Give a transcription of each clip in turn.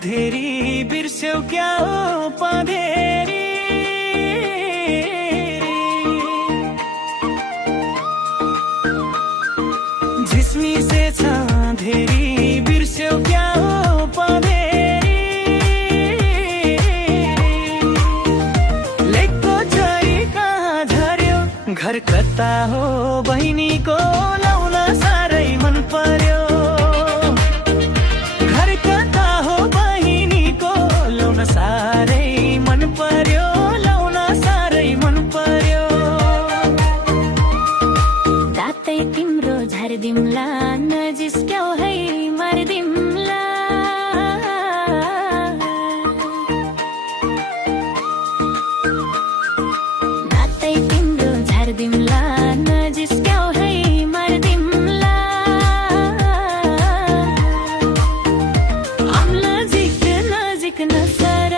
छाँधेरी बिर्स्यौ क्या हो पँधेरी झिस्मी से छाँधेरी बिर्स्यौ क्या हो पँधेरी लेकको झरी कहाँ झर्यो घर कता हो बहिनीको लाउन साह्रै मन पर्यो साह्रै मन पर्यो लाउन साह्रै मन पर्यो दातै तिम्रो झारदिम्ला नजिस्क्याउ है मार्दिम्ला दातै तिम्रो झारदिम्ला नजिस्क्याउ है मार्दिम्ला आम्ला नजिक नजिक नसर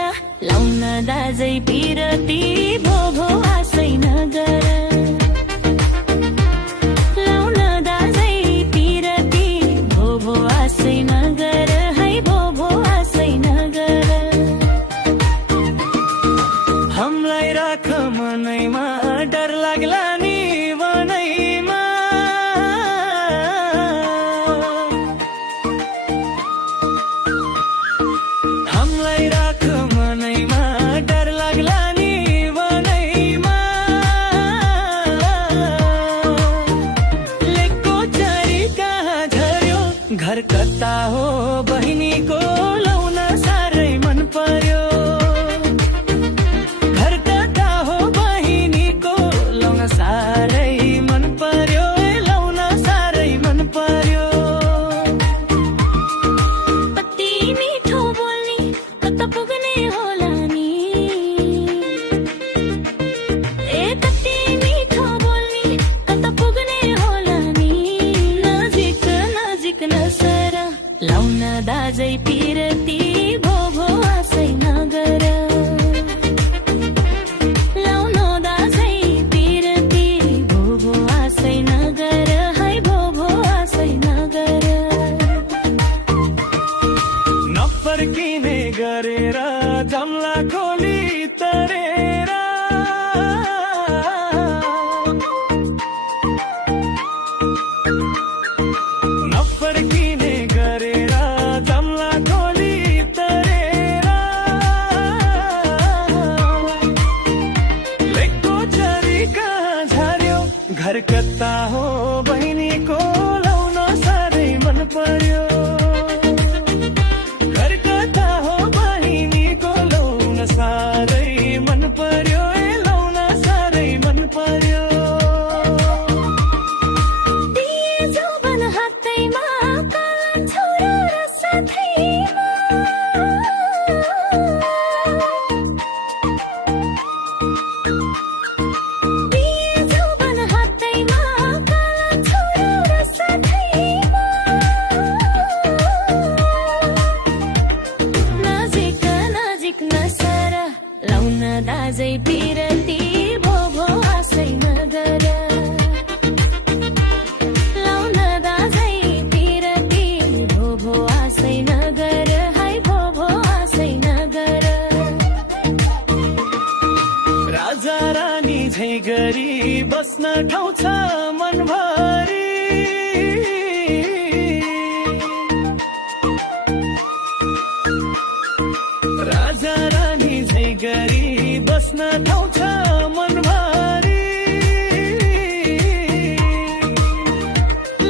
लाउन दाजै पिरती भो भो आशै नगर लाउन दाजै पिरती भो भो आशै नगर है भो भो आशै नगर हमलाई राख मनैमा डर लाग्ला नि बनैमा हमलाई राख मनैमा डर लाग्ला नि बनैमा लेकको झरी कहाँ झर्यो घर कता हो बहिनीको लाउन साह्रै मन पर्यो घर कता हो बहिनीको लाउन साह्रै मन पर्यो लाउन साह्रै मन पर्यो कति मिठो बोल्ने कता पुग्ने होला नि ए कति मिठो बोल्ने कता पुग्ने होला नि नजिक नजिक नसर लाउन दाजै पिरती भो भो आशै नगर लाउन दाजै पिरती भो भो आशै नगर है भो भो आशै नगर नफर्किने गरेर जम्ला खोली तरेर नफर्किने गरेर जम्ला खोली तरेर लेकको झरी कहाँ झर्यो घर कता हो बहिनीको लाउन साह्रै मन पर्यो घर कता हो बहिनीको लाउन साह्रै मन पर्यो लाउन साह्रै मन पर्यो दिए जौवन हातैमा कान छोरो र साथैमा दिए जौवन हातैमा कान छोरो र साथैमा नजिक नजिक नसर लाउन दाजै पिरती भो भो आशै नगर लाउन दाजै पिरती भो भो आशै नगर है भो भो आशै नगर राजा रानी झै गरी बस्न ठाउँ छ मनभरि राजा रानी झै गरी बस्न ठाउँ छ मनभरि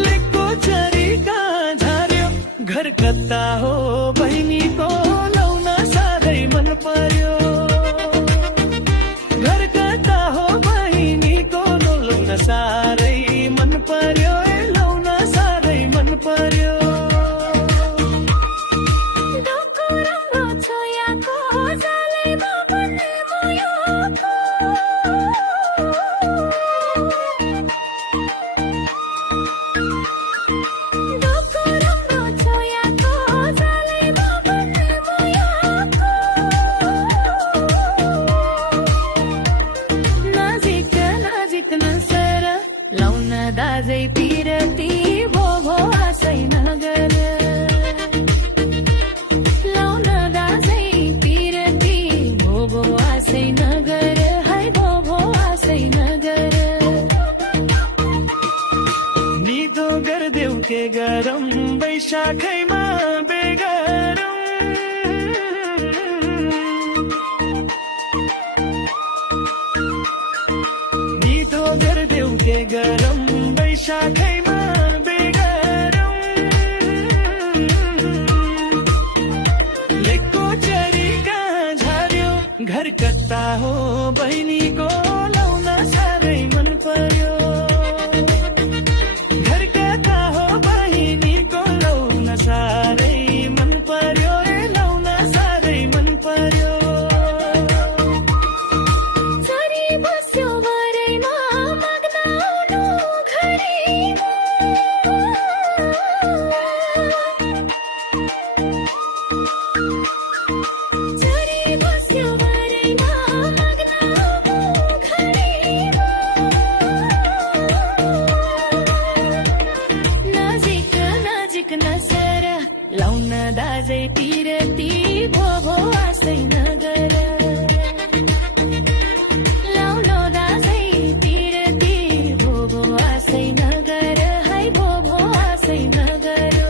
लेकको झरी कहाँ झर्यो घर कता हो बहिनीको लाउन साह्रै मन पर्यो घर कता हो बहिनीको लाउन साह्रै मन पर्यो लाउन साह्रै मन पर्यो डोको राम्रो छोयाको जालैमा बन्ने मोयोको डोको राम्रो छोयाको जालैमा बन्ने गरौँ वैशाखैमा बेगरौँ निधो गरिदेऊ के गरौँ वैशाखैमा बेगरौँ लेकको चरी कहाँ झर्यो घर कता हो बहिनीको लाउन साह्रै मन पर्यो घर कता हो बहिनीको लाउन साह्रै मन पर्यो रे लाउन साह्रै मन पर्यो चरी बस्यो भरैमा माग्न आउनु घरैमा चरी बस्यो भरैमा माग्न आउनु घरैमा नजिक नजिक नसर लाउन दाजैतिर ती भो भो आशै नगर लाउलो दाजैतिर ती भो भो आशै नगर है भो भो आशै नगर